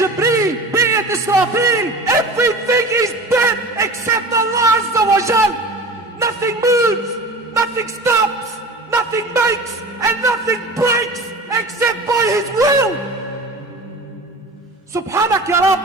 Jibreel, be it Israfil, everything is dead except Allah Azza wa Jal. Nothing moves, nothing stops, nothing makes, and nothing breaks except by His will. Subhanak ya Rabb.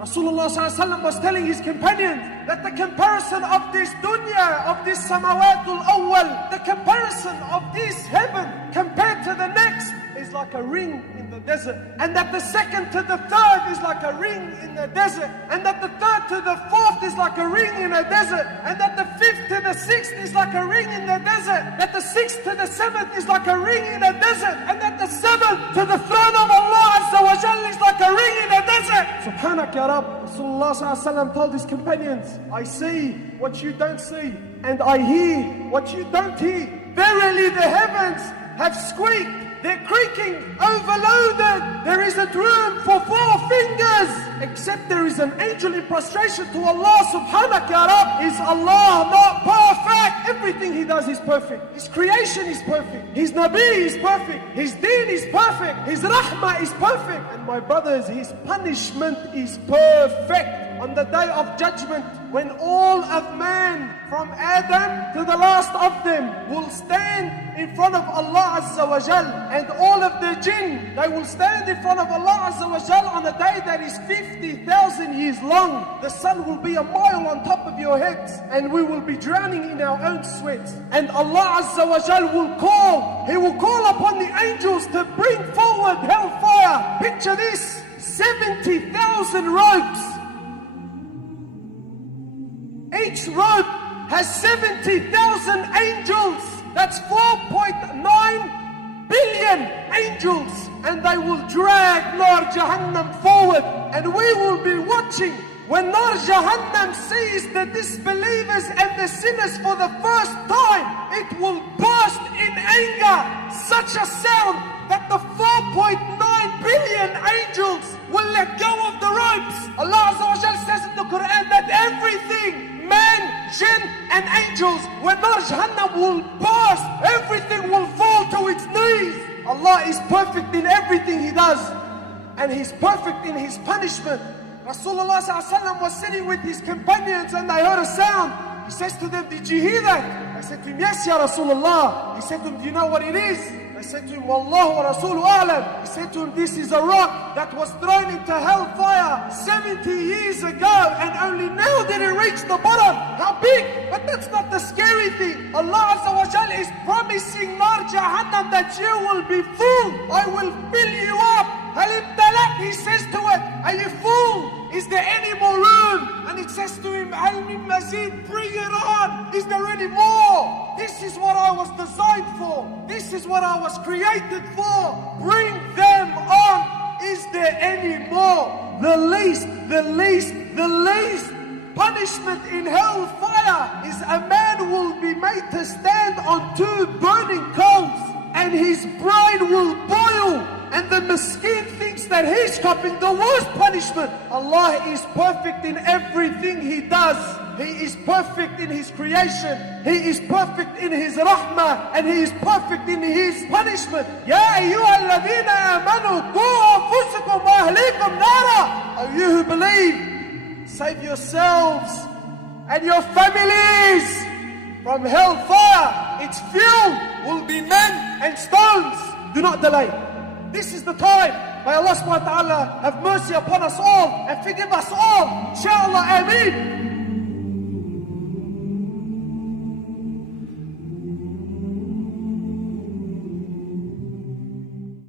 Rasulullah ﷺ was telling his companions that the comparison of this dunya, of this samawatul awwal, the comparison of this heaven compared to the next is like a ring in the desert. And that the second to the third is like a ring in the desert. And that the third to the fourth is like a ring in a desert. And that the fifth to the sixth is like a ring in the desert. That the sixth to the seventh is like a ring in a desert. And that the seventh to the throne of Allah Azza wa Jalla is like a ring in a desert. Subhanak ya Rabb. Rasulullah ﷺ told his companions, I see what you don't see, and I hear what you don't hear. Verily the heavens have squeaked, they're creaking, overloaded. There isn't room for four fingers, except there is an angel in prostration to Allah. Subhanak ya Rabb. Is Allah not perfect? Everything He does is perfect. His creation is perfect. His Nabi is perfect. His deen is perfect. His rahmah is perfect. And my brothers, His punishment is perfect. On the day of judgment, when all of man, from Adam to the last of them, will stand in front of Allah Azza wa Jal, and all of the jinn, they will stand in front of Allah Azza wa Jal on a day that is 50,000 years long. The sun will be a mile on top of your heads, and we will be drowning in our own sweat. And Allah Azza wa Jal will call, He will call upon the angels to bring forward hellfire. Picture this, 70,000 ropes. Each rope has 70,000 angels. That's 4.9 billion angels. And they will drag Nar Jahannam forward. And we will be watching. When Nar Jahannam sees the disbelievers and the sinners for the first time, it will burst in anger. Such a sound that the 4.9 billion angels will let go of the ropes. Allah Azza wa Jalla says in the Quran that everything, man, jinn and angels, when Nar Jahannam will burst, everything will fall to its knees. Allah is perfect in everything He does, and He's perfect in His punishment. Rasulullah ﷺ was sitting with his companions and they heard a sound. He says to them, did you hear that? They said to him, yes, Ya Rasulullah. He said to them, do you know what it is? They said to him, Wallahu wa Rasulu a'lam. He said to him, this is a rock that was thrown into hellfire 70 years ago, and only now did it reach the bottom. How big? But that's not the scary thing. Allah Azza wa Jalla is promising Nar Jahannam that you will be full. I will fill you up. He says to it, are you full? Is there any more room? And it says to him, Al min mazid, bring it on. Is there any more? This is what I was designed for. This is what I was created for. Bring them on. Is there any more? The least punishment in hellfire is a man will be made to stand on two burning coals, and his brain will boil. And the miskin thinks that he's copying the worst punishment. Allah is perfect in everything He does. He is perfect in His creation. He is perfect in His rahmah. And He is perfect in His punishment. Ya ayyuhalladhina amanu, qu anfusakum wa ahlikum nara. O you who believe, save yourselves and your families from hellfire. Its fuel will be men and stones. Do not delay. This is the time. May Allah subhanahu wa ta'ala have mercy upon us all and forgive us all. Inshallah, ameen.